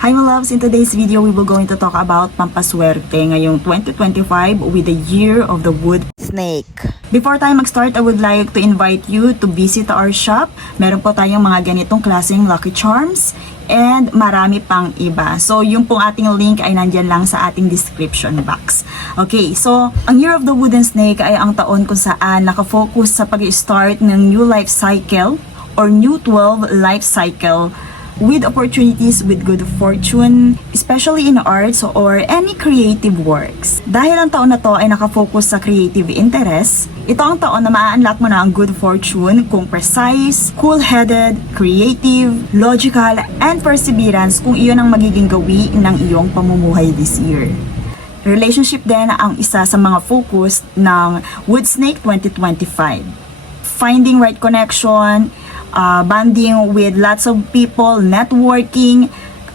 Hi my loves, in today's video we will going to talk about pampaswerte ngayong 2025 with the year of the wood snake. Before tayo mag-start, I would like to invite you to visit our shop. Meron po tayong mga ganitong klaseng Lucky Charms and marami pang iba. So yung pong ating link ay nandyan lang sa ating description box. Okay, so ang year of the wooden snake ay ang taon kung saan nakafocus sa pag-start ng new life cycle or new 12 life cycle with opportunities with good fortune, especially in arts or any creative works. Dahil ang taon na to ay nakafocus sa creative interest, ito ang taon na ma-unlock mo na ang good fortune kung precise, cool-headed, creative, logical, and perseverance kung iyon ang magiging gawi ng iyong pamumuhay this year. Relationship din ang isa sa mga focus ng Wood Snake 2025. Finding right connection, bonding with lots of people, networking,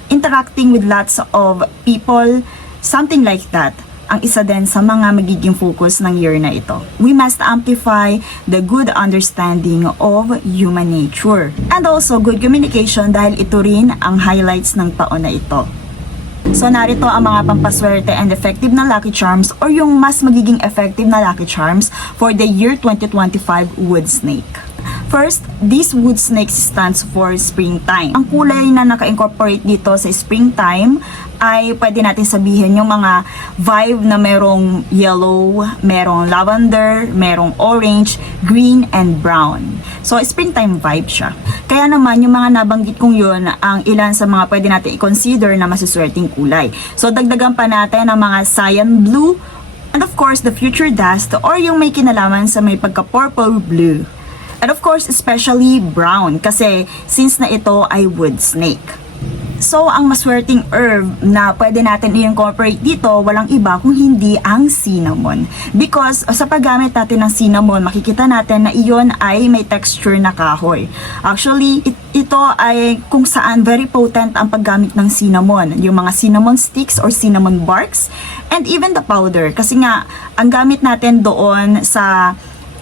interacting with lots of people, something like that. Ang isa din sa mga magiging focus ng year na ito. We must amplify the good understanding of human nature. And also good communication dahil ito rin ang highlights ng taon na ito. So narito ang mga pampaswerte and effective na Lucky Charms or yung mas magiging effective na Lucky Charms for the year 2025 Wood Snake. First, this wood snake stands for springtime. Ang kulay na naka-incorporate dito sa springtime ay pwede natin sabihin yung mga vibe na merong yellow, merong lavender, merong orange, green, and brown. So, springtime vibe siya. Kaya naman, yung mga nabanggit kong yun, ang ilan sa mga pwede natin i-consider na masuswerteng kulay. So, dagdagan pa natin ang mga cyan blue, and of course, the future dust, or yung may kinalaman sa may pagka-purple blue. And of course, especially brown kasi since na ito ay wood snake. So, ang maswerteng herb na pwede natin i-incorporate dito, walang iba kung hindi ang cinnamon. Because sa paggamit natin ng cinnamon, makikita natin na iyon ay may texture na kahoy. Actually, ito ay kung saan very potent ang paggamit ng cinnamon. Yung mga cinnamon sticks or cinnamon barks and even the powder. Kasi nga, ang gamit natin doon sa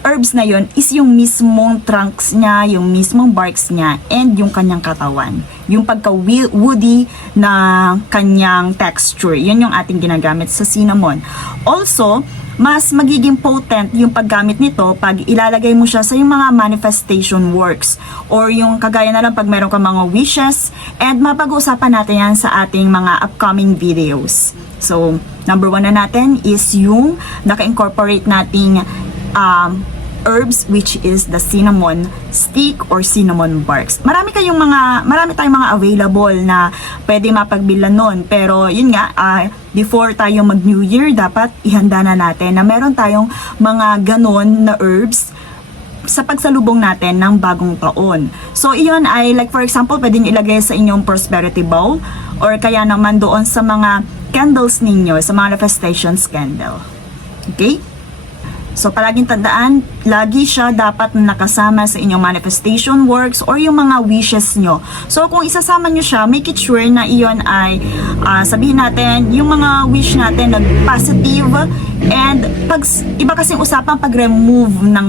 herbs na yon is yung mismong trunks niya, yung mismong barks niya, and yung kanyang katawan. Yung pagka-woody na kanyang texture. Yun yung ating ginagamit sa cinnamon. Also, mas magiging potent yung paggamit nito pag ilalagay mo siya sa yung mga manifestation works or yung kagaya na lang pag meron ka mga wishes, and mapag-uusapan natin yan sa ating mga upcoming videos. So, number 1 na natin is yung naka-incorporate nating herbs, which is the cinnamon stick or cinnamon barks. Marami tayong mga available na pwede mapagbilhan nun. Pero yun nga, before tayo mag New Year, dapat ihanda na natin na meron tayong mga ganon na herbs sa pagsalubong natin ng bagong taon. So iyon ay like for example, pwedeng ilagay sa inyong prosperity bowl or kaya naman doon sa mga candles ninyo, sa manifestations candle. Okay? So, palaging tandaan, lagi siya dapat nakasama sa inyong manifestation works or yung mga wishes nyo. So, kung isasama nyo siya, make it sure na iyon ay, sabihin natin, yung mga wish natin nag-positive and iba kasing usapan pag-remove ng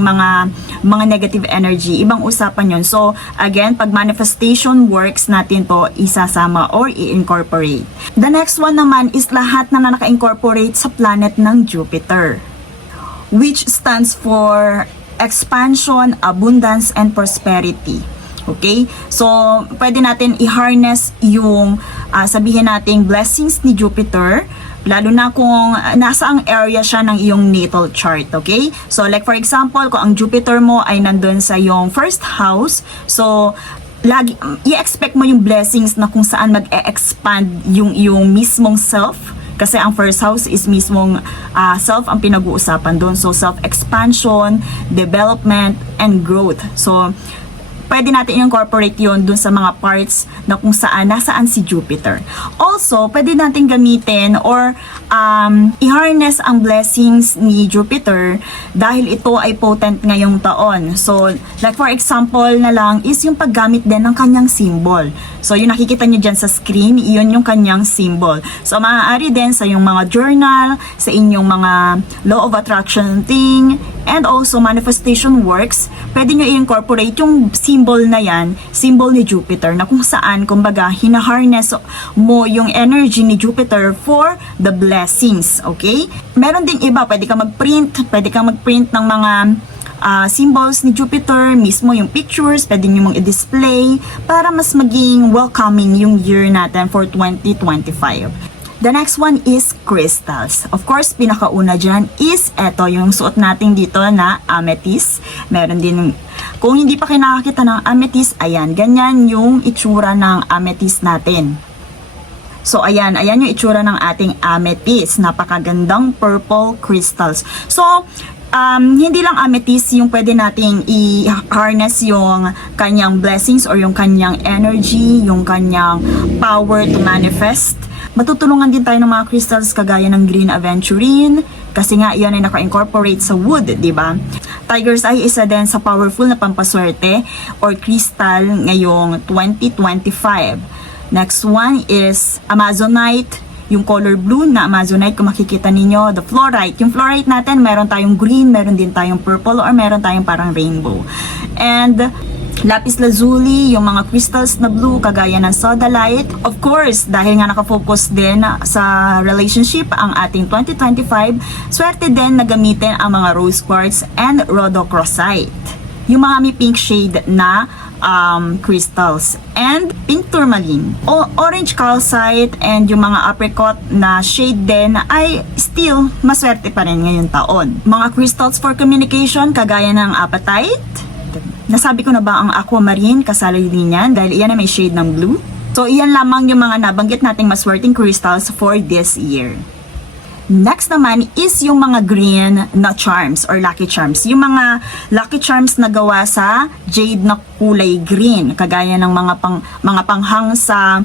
mga negative energy. Ibang usapan yon. So, again, pag manifestation works natin to isasama or i-incorporate. The next one naman is lahat na naka-incorporate sa planet ng Jupiter, which stands for expansion, abundance, and prosperity. Okay? So, pwede natin i-harness yung sabihin nating blessings ni Jupiter, lalo na kung nasa ang area siya ng iyong natal chart. Okay? So, like for example, kung ang Jupiter mo ay nandun sa iyong first house, so, lagi, i-expect mo yung blessings na kung saan mag-e-expand yung iyong mismong self. Kasi ang first house is mismong self ang pinag-uusapan doon. So, self-expansion, development, and growth. So, pwede natin incorporate yon dun sa mga parts na kung saan, nasaan si Jupiter. Also, pwede natin gamitin or i-harness ang blessings ni Jupiter dahil ito ay potent ngayong taon. So, like for example na lang is yung paggamit din ng kanyang symbol. So, yung nakikita nyo dyan sa screen, iyon yung kanyang symbol. So, maaari din sa yung mga journal, sa inyong mga law of attraction thing, and also manifestation works, pwede nyo i-incorporate yung symbol na yan, symbol ni Jupiter, na kung saan, kumbaga, hinaharness mo yung energy ni Jupiter for the blessings, okay? Meron ding iba, pwede kang mag-print ng mga symbols ni Jupiter, mismo yung pictures, pwede nyo mong i-display para mas maging welcoming yung year natin for 2025. The next one is crystals. Of course, pinakauna dyan is eto, yung suot natin dito na amethyst. Meron din, kung hindi pa kayo nakakita ng amethyst, ayan, ganyan yung itsura ng amethyst natin. So, ayan yung itsura ng ating amethyst. Napakagandang purple crystals. So, hindi lang amethyst yung pwede nating i-harness yung kanyang blessings or yung kanyang energy, yung kanyang power to manifest. Matutulungan din tayo ng mga crystals kagaya ng green aventurine kasi nga yan ay naka-incorporate sa wood, di ba? Tiger's Eye isa din sa powerful na pampaswerte or crystal ngayong 2025. Next one is Amazonite, yung color blue na Amazonite, kung makikita ninyo, the fluorite. Yung fluorite natin, meron tayong green, meron din tayong purple, or meron tayong parang rainbow. And lapis lazuli, yung mga crystals na blue, kagaya ng sodalite. Of course, dahil nga nakafocus din sa relationship ang ating 2025, swerte din na gamitin ang mga rose quartz and rhodochrosite. Yung mga may pink shade na crystals and pink tourmaline, orange calcite, and yung mga apricot na shade din ay still maswerte pa rin ngayong taon. Mga crystals for communication kagaya ng apatite. Nasabi ko na ba ang aquamarine kasali din yan dahil iyan ay may shade ng blue. So iyan lamang yung mga nabanggit nating maswerteng crystals for this year. Next naman is yung mga green na charms or lucky charms. Yung mga lucky charms na gawa sa jade na kulay green, kagaya ng mga panghang sa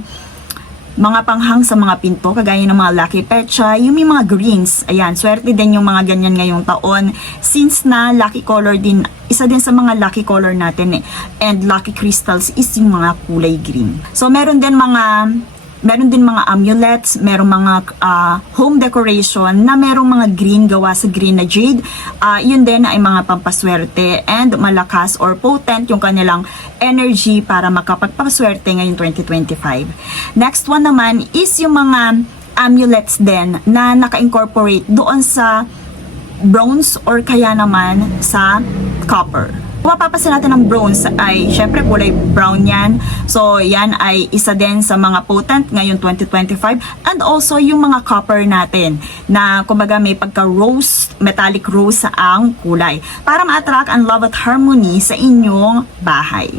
mga pinto, kagaya ng mga lucky petsa, yung may mga greens. Ayan, swerte din yung mga ganyan ngayong taon since na lucky color din, isa din sa mga lucky color natin and lucky crystals is yung mga kulay green. So meron din mga amulets, merong mga home decoration na merong mga green gawa sa green na jade. Yun din ay mga pampaswerte and malakas or potent yung kanilang energy para makapagpaswerte ngayong 2025. Next one naman is yung mga amulets din na naka-incorporate doon sa bronze or kaya naman sa copper. Kung mapapasin natin ng bronze ay syempre kulay brown yan. So yan ay isa din sa mga potent ngayon 2025. And also yung mga copper natin na kumbaga may pagka-rose, metallic rose sa ang kulay para ma-attract ang love at harmony sa inyong bahay.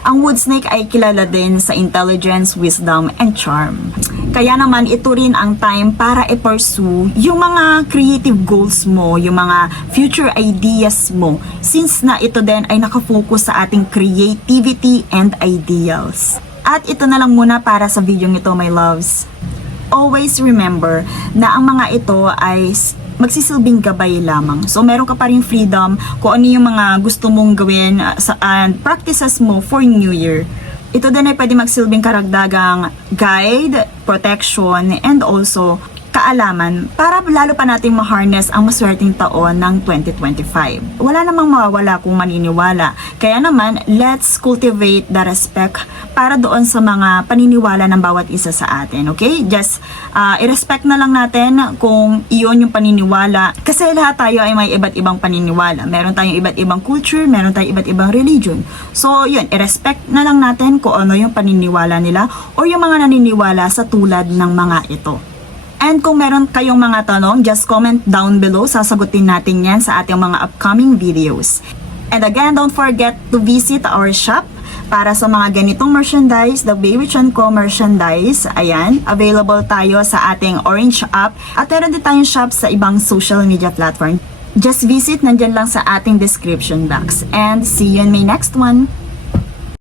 Ang wood snake ay kilala din sa intelligence, wisdom, and charm. Kaya naman ito rin ang time para i-pursue yung mga creative goals mo, yung mga future ideas mo, since na ito din ay nakafocus sa ating creativity and ideals. At ito na lang muna para sa video nito, my loves. Always remember na ang mga ito ay magsisilbing gabay lamang. So, meron ka pa rin freedom kung ano yung mga gusto mong gawin and practices mo for New Year. Ito din ay pwede magsilbing karagdagang guide, protection, and also kaalaman para lalo pa nating ma-harness ang maswerteng taon ng 2025. Wala namang mawawala kung maniniwala. Kaya naman, let's cultivate the respect para doon sa mga paniniwala ng bawat isa sa atin. Okay? Just i-respect na lang natin kung iyon yung paniniwala. Kasi lahat tayo ay may iba't ibang paniniwala. Meron tayong iba't ibang culture, meron tayong iba't ibang religion. So, yun, i-respect na lang natin kung ano yung paniniwala nila or yung mga naniniwala sa tulad ng mga ito. And kung meron kayong mga tanong, just comment down below. Sasagutin natin yan sa ating mga upcoming videos. And again, don't forget to visit our shop para sa mga ganitong merchandise, the Baby Chan Co merchandise. Ayan, available tayo sa ating Orange app. At meron din tayong shop sa ibang social media platform. Just visit, nandyan lang sa ating description box. And see you in my next one.